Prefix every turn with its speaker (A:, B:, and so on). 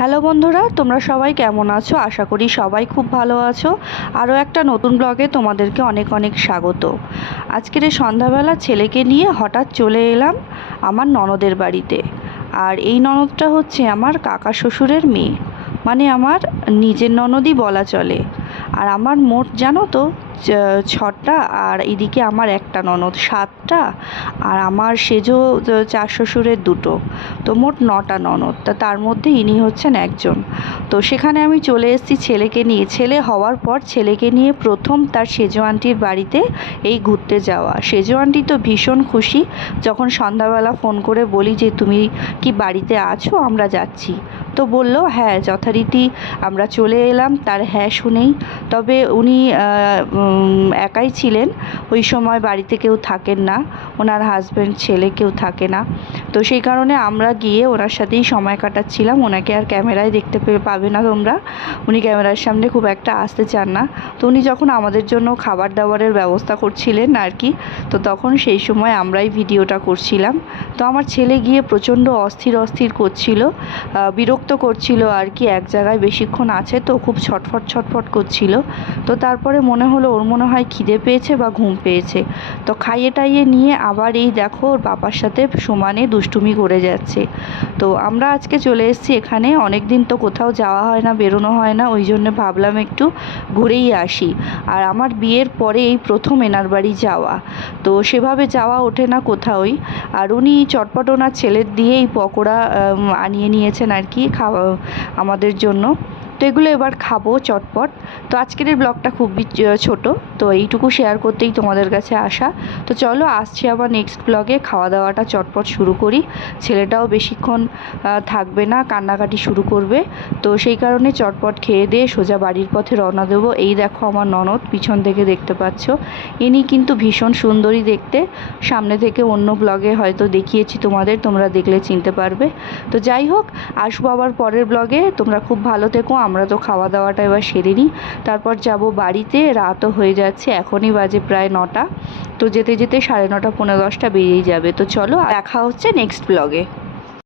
A: Hello বন্ধুরা, তোমরা সবাই কেমন আছো? আশা করি সবাই খুব ভালো আছো। আরও একটা নতুন ব্লগে তোমাদেরকে অনেক অনেক স্বাগত। আজকের এই সন্ধ্যাবেলা ছেলেকে নিয়ে হঠাৎ চলে এলাম আমার ননদের বাড়িতে। আর এই ননদটা হচ্ছে আমার কাকা শ্বশুরের মেয়ে। মানে আমার নিজের ননদই বলা চলে। আর আমার মোট জানো তো ছটা আর এদিকে আমার একটা ননদ সাতটা আর আমার সেজো চার শ্বশুরের দুটো। তো মোট নটা ননদ। তা তার মধ্যে ইনি হচ্ছেন একজন। তো সেখানে আমি চলে এসেছি ছেলেকে নিয়ে। ছেলে হওয়ার পর ছেলেকে নিয়ে প্রথম তার সেজো আন্টির বাড়িতে এই ঘুরতে যাওয়া। সেজো আন্টি তো ভীষণ খুশি। যখন সন্ধ্যাবেলা ফোন করে বলি যে, তুমি কি বাড়িতে আছো? আমরা যাচ্ছি। তো বলল হ্যাঁ যথারীতি আমরা চলে এলাম। তার হ্যাঁ শুনেই। তবে উনি একাই ছিলেন। ওই সময় বাড়িতে কেউ থাকেন না। ওনার হাজব্যান্ড ছেলে কেউ থাকে না। তো সেই কারণে আমরা গিয়ে ওনার সাথেই সময় কাটাচ্ছিলাম। ওনাকে আর ক্যামেরায় দেখতে পাবে না তোমরা। উনি ক্যামেরার সামনে খুব একটা আসতে চান না। তো উনি যখন আমাদের জন্য খাবার দাবারের ব্যবস্থা করছিলেন আর কি তো তখন সেই সময় আমরাই ভিডিওটা করছিলাম। তো আমার ছেলে গিয়ে প্রচণ্ড অস্থির অস্থির করছিল। আহ, বিরক্ত করছিল আর কি, এক জায়গায় বেশিক্ষণ আছে তো খুব ছটফট ছটফট করছিল। তো তারপরে মনে হলো ওর মনে হয় খিদে পেয়েছে বা ঘুম পেয়েছে। তো খাইয়ে টাইয়ে নিয়ে আবার এই দেখো ওর বাবার সাথে সমানে দুষ্টুমি করে যাচ্ছে। তো আমরা আজকে চলে এসেছি এখানে অনেক দিন তো কোথাও যাওয়া হয় না, বেরোনো হয় না, ওই জন্য ভাবলাম একটু ঘুরেই আসি। আর আমার বিয়ের পরে এই প্রথম এনার বাড়ি যাওয়া। তো সেভাবে যাওয়া ওঠে না কোথাওই। আর উনি চটপট ওনার ছেলের দিয়ে এই পকোড়া আনিয়ে নিয়েছেন আর কি। খাওয়া আমাদের জন্য। তো এগুলো এবার খাব চটপট। তো আজকের এই ব্লগটা খুবই ছোট, তো এইটুকু শেয়ার করতেই তোমাদের কাছে আসা। তো চলো, আসছি আবার নেক্সট ব্লগে খাওয়া দাওয়াটা চটপট শুরু করি। ছেলেটাও বেশিক্ষণ থাকবে না, কান্নাকাটি শুরু করবে। তো সেই কারণে চটপট খেয়ে দিয়ে সোজা বাড়ির পথে রওনা দেবো। এই দেখো আমার ননদ, পিছন থেকে দেখতে পাচ্ছ। ইনি কিন্তু ভীষণ সুন্দরী দেখতে। সামনে থেকে অন্য ব্লগে হয়তো দেখিয়েছি তোমাদের, তোমরা দেখলে চিনতে পারবে। তো যাই হোক, আসব আবার পরের ব্লগে তোমরা খুব ভালো থেকো আমরা তো খাওয়া দাওয়াটা এবার সেরে নিই। তারপর যাব বাড়িতে, রাতও হয়ে যাচ্ছে, এখনই বাজে প্রায় নটা। তো যেতে যেতে সাড়ে নটা পনেরো দশটা বেরিয়ে যাবে। তো চলো, দেখা হচ্ছে নেক্সট ব্লগে